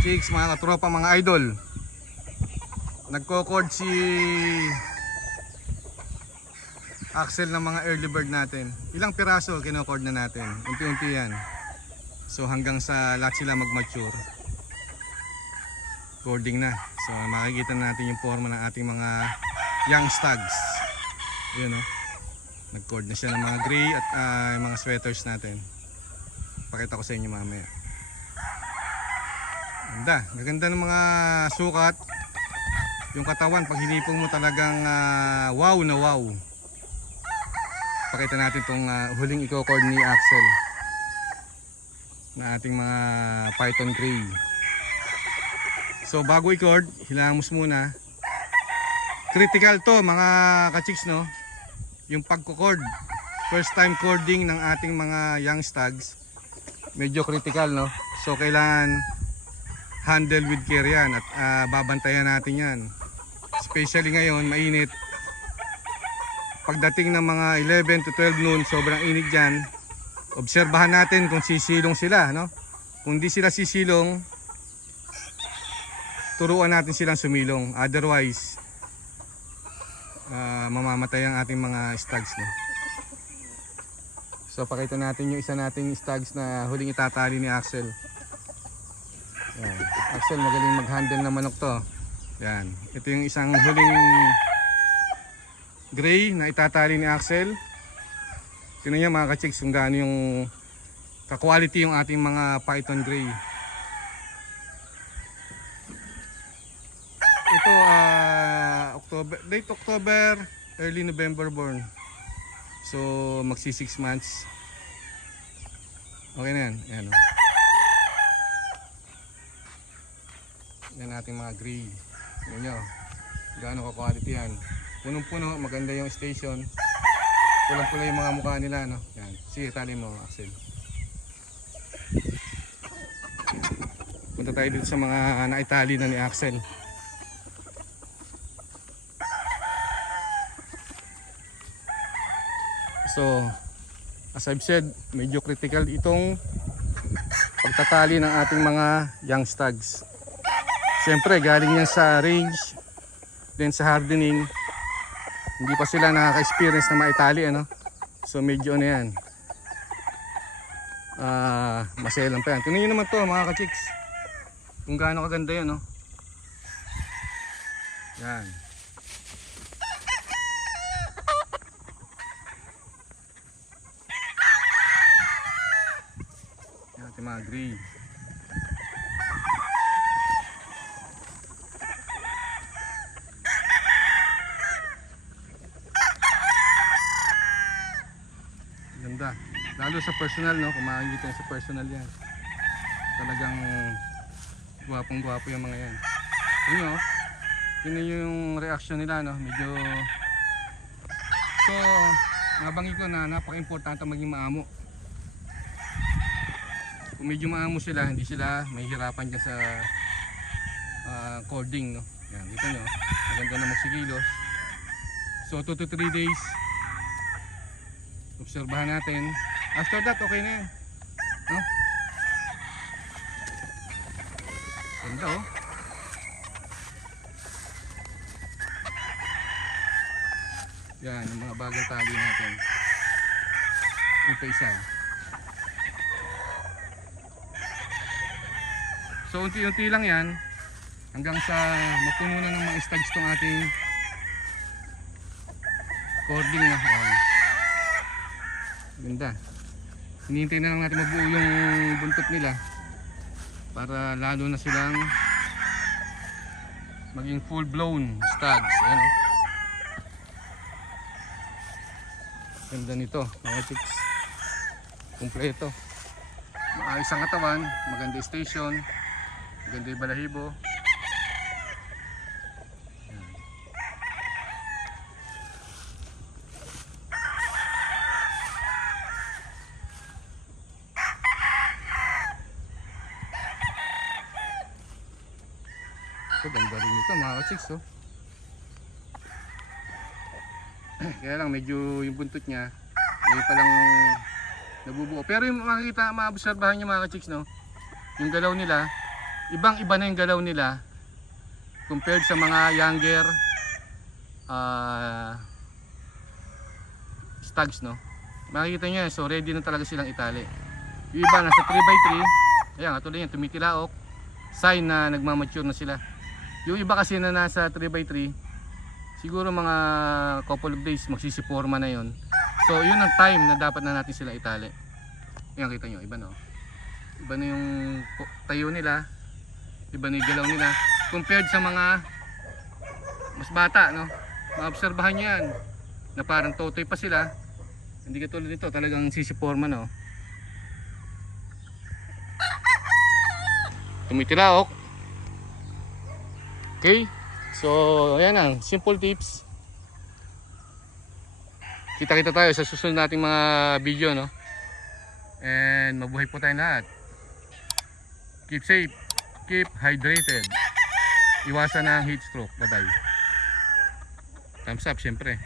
ka-chicks, mga katropa, mga idol. Nagko-cord si Axel ng mga early bird natin. Ilang piraso kino-cord na natin. Unti-unti yan. So hanggang sa lahat sila mag-mature, cording na. So makikita natin yung forma ng ating mga young stags. Yun o. Nag-cord na siya ng mga gray at yung mga sweaters natin. Pakita ko sa inyo mamaya. Gaganda ng mga sukat. Yung katawan, pag hinipong mo talagang wow na wow. Pakita natin itong huling i-cord ni Axel na ating mga python gray. So bago i-cord, hilamos muna. Critical to mga ka-chicks, no? Yung pagko-cord, first time cording ng ating mga young stags, medyo critical, no? So kailangan handle with care yan at babantayan natin yan, especially ngayon mainit. Pagdating ng mga 11 to 12 noon, sobrang init dyan. Obserbahan natin kung sisilong sila, no? Kung di sila sisilong, turuan natin silang sumilong, otherwise mamamatay ang ating mga stags, no? So pakita natin yung isa nating stags na huling itatali ni Axel. Yan. Axel magaling mag-handle ng manok to. Yan. Ito yung isang huling gray na itatali ni Axel. Tingnan niyo mga ka-chicks kung gaano yung ka-quality yung ating mga python gray. Ito late October, early November born. So magsi 6 months. Okay na yan. Ayan, oh. Yan ating mga gray. Tingnan nyo gaano ka quality yan. Punong puno, maganda yung station. Pulang pula yung mga mukha nila, no? Yan. Sige, tali mo, Axel. Punta tayo dito sa mga naitali na ni Axel. So as I've said, medyo critical itong pagtatali ng ating mga young stags. Siyempre galing yan sa range, then sa hardening, hindi pa sila nakaka-experience na maitali, ano? So medyo ano yan, maselan pa yan. Tingnan nyo naman to mga ka-chicks, kung gaano kaganda yan, no? Yan. Yan ating mga gray. Ganda. Lalo sa personal, no? Kung makikita sa personal yan, talagang gwapong gwapo yung mga yan. Yun, no? Yun yung reaction nila, no? Medyo, so nabanggit ko na napaka-importante maging maamo. Kung medyo maamo sila, hindi sila mahihirapan dyan sa cording, no? Yan, dito nyo, maganda na magsikilos. So 2 to 3 days obserbahan natin. After that, okay na yan, no? Ganda, oh. Yan, yung mga bagang tali natin. Ito isa. So unti-unti lang yan hanggang sa mapuno na ng mga stags tong ating cording na. Ganda. Hinihintay na lang natin mabuo yung buntot nila para lalo na silang maging full blown stags. Ayan, oh. Ganda nito mga chicks. Kompleto. Maayos ang katawan, maganda station, maganda yung balahibo. So ganda rin ito mga ka-chicks, oh. Kaya lang medyo yung buntot niya may palang nabubuo. Pero yung makikita, maobserbahan nyo mga ka-chicks, no? Yung galaw nila ibang iba na yung galaw nila compared sa mga younger stags, no. Makikita nyo yan, so ready na talaga silang itali. Yung iba nasa 3x3, ayan katulad yan, tumitilaok, sign na nagmamature na sila. Yung iba kasi na nasa 3x3, siguro mga couple of days magsisiporma na yon. So yun ang time na dapat na natin sila itali. Ayan, kita nyo, iba no, iba na yung tayo nila, iba na yung galaw nila compared sa mga mas bata, no. Maobserbahan nyo yan na parang totoy pa sila, hindi katulad nito talagang sisiporma, no. Tumitilaok. Okay, so ayan ang simple tips. Kita-kita tayo sa susunod nating mga video, no. And mabuhay po tayong lahat. Keep safe, keep hydrated, iwasan ang heat stroke. Bye bye. Thumbs up syempre.